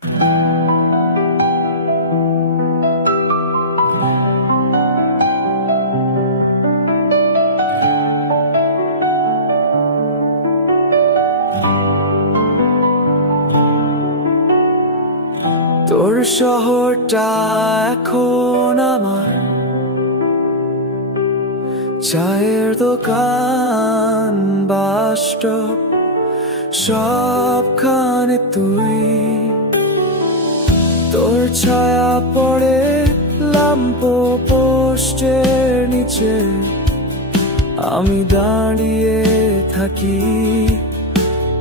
তোর শহরটা এখন আমার চায়ের দোকান, বাস স্টপ, সবখানে তুই। তোর ছায়া পড়ে ল্যাম্প পোস্টের নিচে, আমি দাঁড়িয়ে থাকি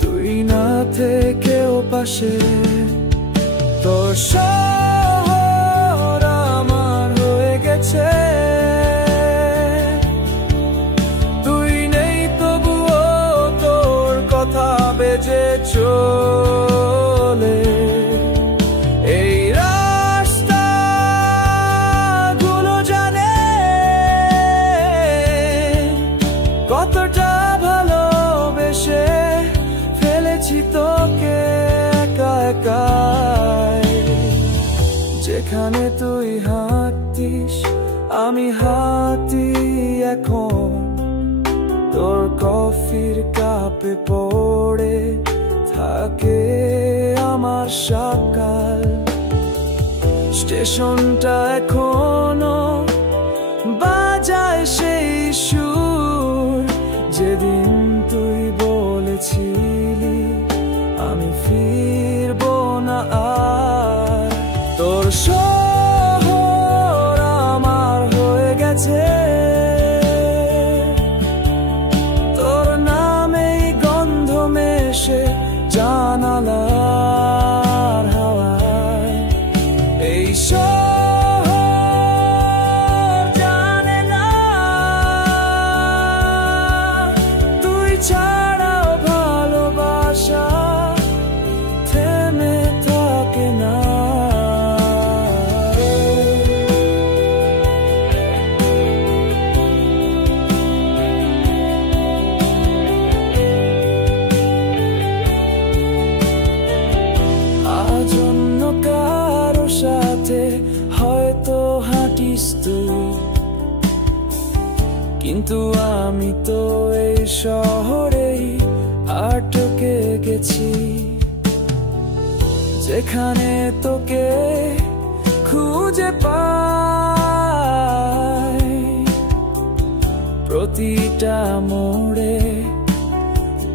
তুই না থেকেও পাশে। তোর শহর আমার হয়ে গেছে, তুই নেই তবুও তোর কথা বেজে চলে। এই রাস্তাগুলো জানে কতটা ভালোবেসে ফেলেছি তোকে একা একা। যেখানে তুই হাঁটিস আমি হাঁটি এখন, তোর কফির কাপে পড়ে থাকে আমার সকাল। স্টেশনটা এখনো বাজায় সেই সুর, যেদিন তুই বলেছিলি আমি ফিরবো না আর। তোর শহর আমার হয়ে গেছে, তোর নামেই গন্ধ মেশে জানালার হাওয়ায়। এই শহর জানে না তুই ছাড়াও ভালোবাসা থেমে থাকে না। আজ অন্য কারো সাথে হয়তো হাঁটিস তুই, কিন্তু আমি তো এই শহরেই আটকে গেছি। যেখানে তোকে খুঁজে পাই প্রতিটা মোড়ে,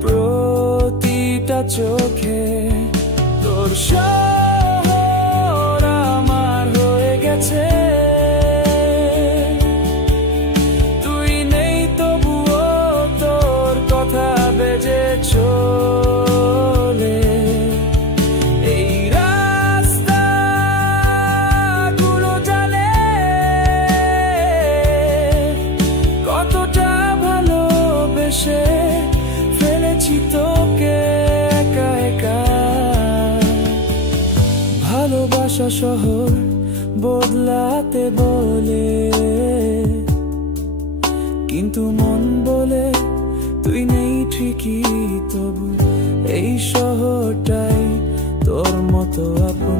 প্রতিটা চোখে। তোর শহর আমার হয়ে গেছে, তুই নেই তবুও তোর কথা বেজে চলে। এই রাস্তাগুলো জানে কতটা ভালোবেসে ফেলেছি তোকে একা একা। ভালোবাসা শহর বদলাতে বলে, কিন্তু মন বলে তুই নেই ঠিকই, তবু এই শহরটাই তোর মতো আপন।